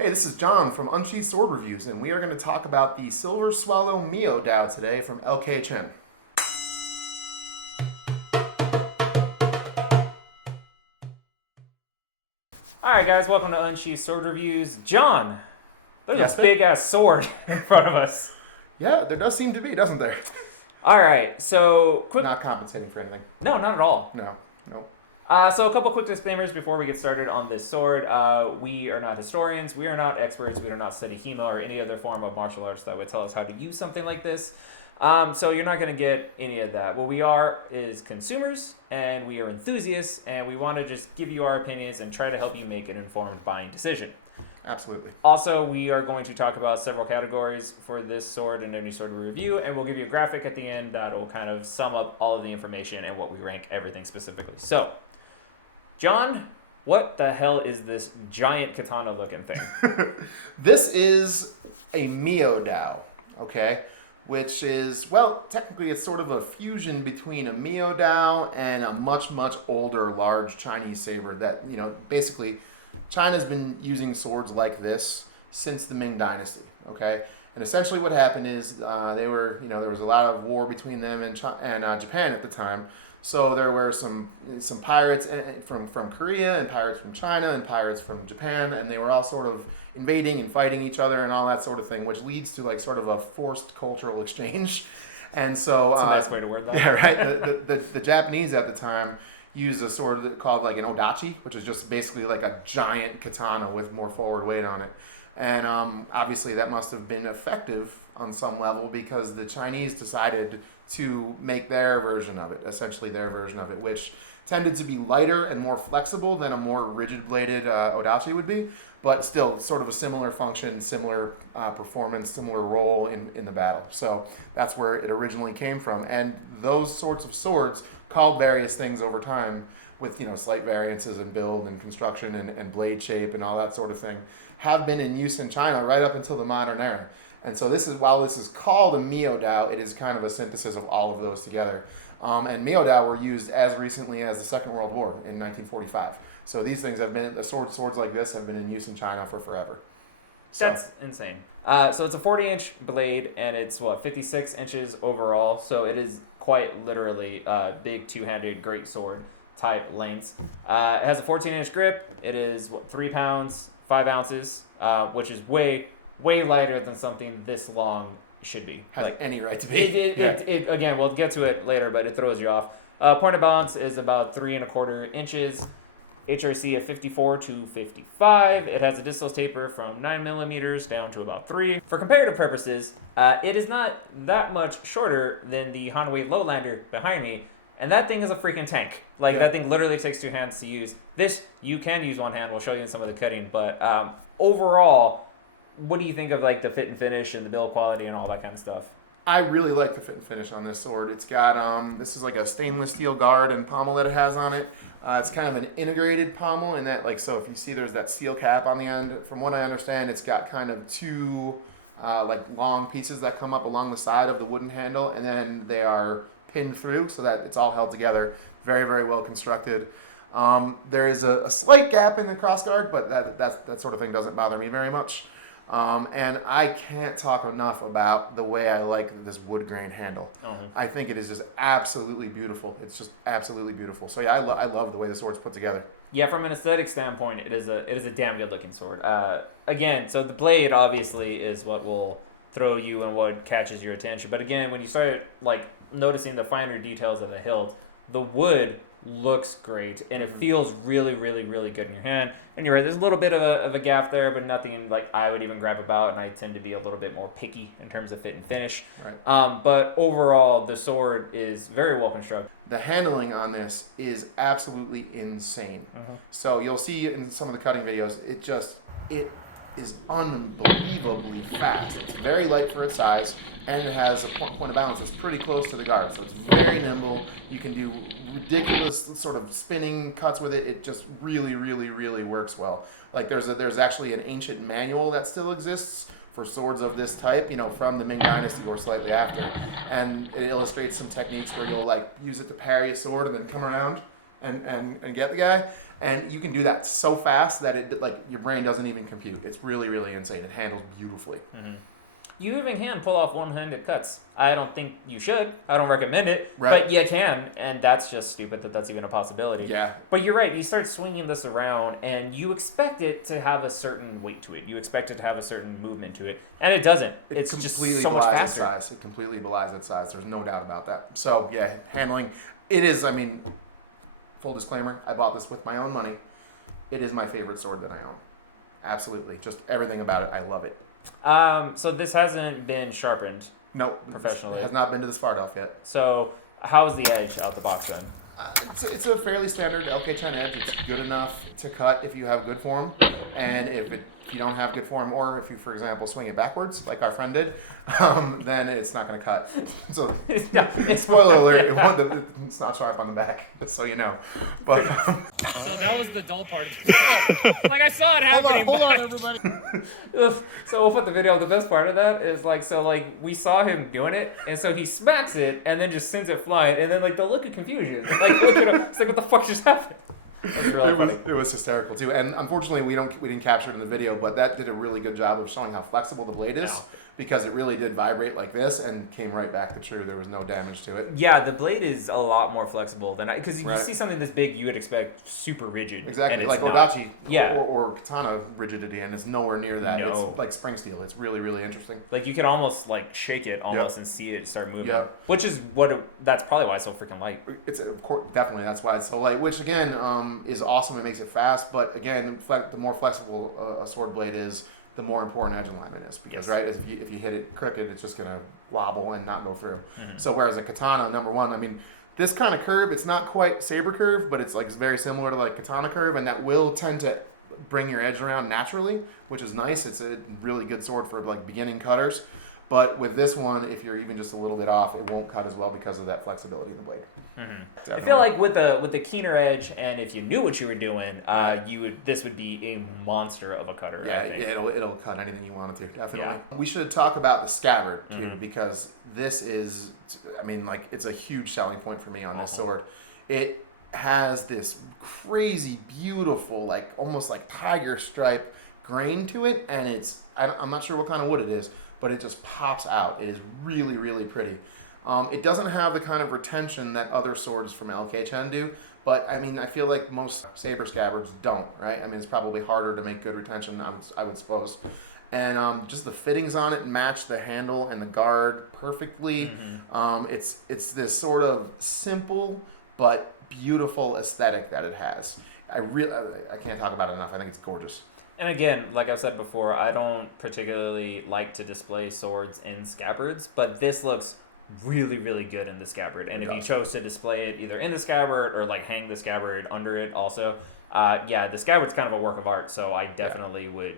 Hey, this is John from Unsheathed Sword Reviews, and we are going to talk about the Silver Swallow Miao Dao today from LK Chen. Alright guys, welcome to Unsheathed Sword Reviews. John, there's this big ass sword in front of us. Yeah, there does seem to be, doesn't there? Alright, so quick... Not compensating for anything. No, not at all. No. So a couple quick disclaimers before we get started on this sword. We are not historians, we are not experts, we do not study HEMA or any other form of martial arts that would tell us how to use something like this. So you're not going to get any of that. What we are is consumers, and we are enthusiasts, and we want to just give you our opinions and try to help you make an informed buying decision. Absolutely. Also, we are going to talk about several categories for this sword and any sword we review, and we'll give you a graphic at the end that will kind of sum up all of the information and what we rank everything specifically. So, John, what the hell is this giant katana looking thing? This is a Miao Dao, okay? Which is, well, technically it's sort of a fusion between a Miao Dao and a much, much older, large Chinese saber that, basically China's been using swords like this since the Ming Dynasty, okay? And essentially what happened is there was a lot of war between them and Japan at the time. So there were some pirates from Korea and pirates from China and pirates from Japan, and they were all sort of invading and fighting each other and all that sort of thing, which leads to like sort of a forced cultural exchange. And so that's a nice way to word that. Yeah, right. The Japanese at the time used a sword called like an odachi, which is just basically like a giant katana with more forward weight on it. And obviously that must have been effective on some level because the Chinese decided to make their version of it, essentially their version of it, which tended to be lighter and more flexible than a more rigid-bladed odachi would be, but still sort of a similar function, similar performance, similar role in the battle. So that's where it originally came from. And those sorts of swords, called various things over time with slight variances in build and construction and blade shape and all that sort of thing, have been in use in China right up until the modern era. And so while this is called a Miao Dao, it is kind of a synthesis of all of those together. And Miao Dao were used as recently as the Second World War in 1945. So these things have been, swords like this have been in use in China for forever. That's insane. So it's a 40-inch blade, and it's, 56 inches overall. So it is quite literally a big two-handed great sword type lengths. It has a 14-inch grip. It is, 3 pounds, 5 ounces, which is way lighter than something this long should be. Has any right to be. It again, we'll get to it later, but it throws you off. Point of balance is about 3¼ inches. HRC of 54 to 55. It has a distance taper from 9 millimeters down to about 3. For comparative purposes, it is not that much shorter than the Hanwei Lowlander behind me, and that thing is a freaking tank. That thing literally takes 2 hands to use. This, you can use one hand. We'll show you in some of the cutting, but overall, what do you think of the fit and finish and the build quality and all that kind of stuff? I really like the fit and finish on this sword. It's got, this is like a stainless steel guard and pommel that it has on it. It's kind of an integrated pommel in that, so if you see there's that steel cap on the end, from what I understand, it's got kind of 2, long pieces that come up along the side of the wooden handle, and then they are pinned through so that it's all held together. Very, very well constructed. There is a slight gap in the crossguard, but that sort of thing doesn't bother me very much. And I can't talk enough about the way I like this wood grain handle. Uh-huh. I think it is just absolutely beautiful. It's just absolutely beautiful. So yeah, I love the way the sword's put together. Yeah, from an aesthetic standpoint, it is a damn good looking sword. Again, so the blade obviously is what will throw you and what catches your attention. But again, when you start noticing the finer details of the hilt, the wood looks great, and it feels really, really, really good in your hand. And you're right, there's a little bit of a gap there, but nothing I would even grab about, and I tend to be a little bit more picky in terms of fit and finish. Right. But overall, the sword is very well constructed. The handling on this is absolutely insane. Uh-huh. So you'll see in some of the cutting videos, it is unbelievably fast. It's very light for its size, and it has a point of balance that's pretty close to the guard. So it's very nimble. You can do ridiculous sort of spinning cuts with it. It just really, really, really works well. There's actually an ancient manual that still exists for swords of this type, from the Ming Dynasty or slightly after. And it illustrates some techniques where you'll use it to parry a sword and then come around and get the guy. And you can do that so fast that it like your brain doesn't even compute. It's really, really insane. It handles beautifully. Mm-hmm. You even can pull off one-handed cuts. I don't think you should. I don't recommend it. Right. But you can, and that's just stupid that that's even a possibility. Yeah. But you're right. You start swinging this around, and you expect it to have a certain weight to it. You expect it to have a certain movement to it, and it doesn't. It's just so much faster. Size. It completely belies its size. There's no doubt about that. So, yeah, handling. It is, I mean, full disclaimer, I bought this with my own money. It is my favorite sword that I own. Absolutely. Just everything about it. I love it. So this hasn't been sharpened. No, professionally. It has not been to the Spardoff yet. So how's the edge out the box then? It's a fairly standard LK Chen edge. It's good enough to cut if you have good form, and if you don't have good form, or if you, for example, swing it backwards like our friend did, then it's not going to cut. So, spoiler alert, it's not sharp on the back, just so you know. But so that was the dull part. Like I saw it happening. Hold on, everybody. So we'll put the video. The best part of that is we saw him doing it, and so he smacks it, and then just sends it flying, and then the look of confusion, look at him, it's like what the fuck just happened. That's really funny. It was hysterical too, and unfortunately we didn't capture it in the video, but that did a really good job of showing how flexible the blade is, because it really did vibrate like this and came right back to true. There was no damage to it. Yeah, the blade is a lot more flexible than because you see something this big, you would expect super rigid. Exactly, like Odachi or Katana rigidity, and it's nowhere near that. No. It's like spring steel. It's really, really interesting. Like you can almost shake it and see it start moving. Yep. Which is that's probably why it's so freaking light. It's of course, definitely that's why it's so light. Which again is awesome. It makes it fast, but again, the more flexible a sword blade is, the more important edge alignment is, because if you hit it crooked, it's just gonna wobble and not go through. Mm-hmm. So whereas a katana, number one, I mean, this kind of curve, it's not quite saber curve, but it's very similar to katana curve, and that will tend to bring your edge around naturally, which is nice. It's a really good sword for beginning cutters. But with this one, if you're even just a little bit off, it won't cut as well because of that flexibility in the blade. Mm-hmm. I feel like with the keener edge, and if you knew what you were doing, this would be a monster of a cutter. Yeah, I think. It'll cut anything you want it to, definitely. Yeah. We should talk about the Scabbard too, because this is, it's a huge selling point for me on this sword. It has this crazy, beautiful, almost tiger stripe grain to it, and I'm not sure what kind of wood it is, but it just pops out. It is really, really pretty. It doesn't have the kind of retention that other swords from LK Chen do, but I feel like most saber scabbards don't, right? It's probably harder to make good retention, I would suppose. And just the fittings on it match the handle and the guard perfectly. Mm-hmm. It's this sort of simple but beautiful aesthetic that it has. I can't talk about it enough. I think it's gorgeous. And again, like I've said before, I don't particularly like to display swords in scabbards, but this looks really, really good in the scabbard. And if you chose to display it either in the scabbard or hang the scabbard under it also, the scabbard's kind of a work of art, so I definitely would,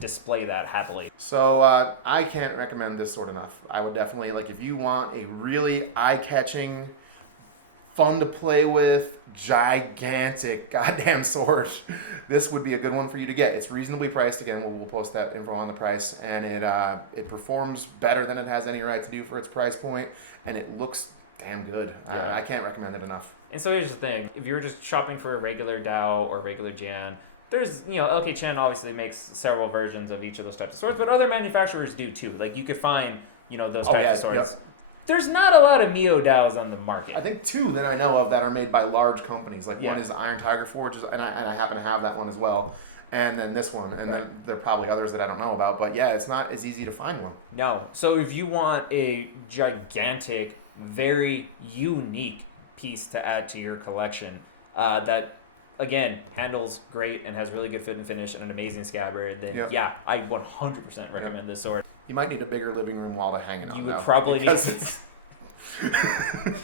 display that happily. So I can't recommend this sword enough. I would definitely, if you want a really eye-catching, fun to play with, gigantic goddamn sword, this would be a good one for you to get. It's reasonably priced. Again, we'll post that info on the price, and it performs better than it has any right to do for its price point, and it looks damn good. Yeah. I can't recommend it enough. And so here's the thing: if you're just shopping for a regular Dao or regular Jan, there's LK Chen obviously makes several versions of each of those types of swords, but other manufacturers do too. You could find those types of swords. Yep. There's not a lot of Miao Daos on the market. I think two that I know of that are made by large companies. One is Iron Tiger Forge, and I happen to have that one as well. And then this one, and then there are probably others that I don't know about. But yeah, it's not as easy to find one. No. So if you want a gigantic, very unique piece to add to your collection, that again handles great and has really good fit and finish and an amazing scabbard, then I 100% recommend this sword. You might need a bigger living room wall to hang it on. You would probably need.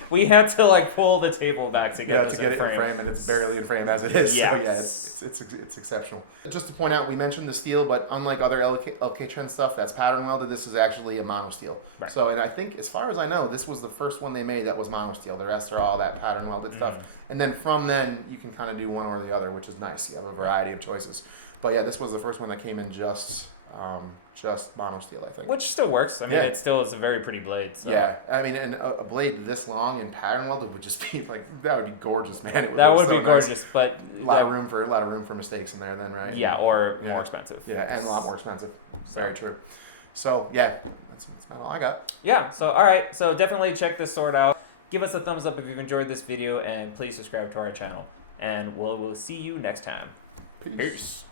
We had to pull the table back to get it in frame, and it's barely in frame as it is. Yeah. So it's exceptional. Just to point out, we mentioned the steel, but unlike other LK Chen stuff that's pattern welded, this is actually a mono steel. Right. So, and I think, as far as I know, this was the first one they made that was mono steel. The rest are all that pattern welded stuff. And then from then, you can kind of do one or the other, which is nice. You have a variety of choices. But yeah, this was the first one that came in just just mono steel, I think. Which still works. I mean, Yeah. it still is a very pretty blade. So. Yeah, I mean, and a blade this long and pattern welded would just be like, that would be gorgeous, man. It would That look would so be nice. gorgeous, but A lot of room for mistakes in there, then, right? yeah, or Yeah. more expensive. Yeah, and a lot more expensive. Very true. So yeah, that's about all I got. Yeah. So all right. So definitely check this sword out. Give us a thumbs up if you've enjoyed this video, and please subscribe to our channel. And we'll see you next time. Peace.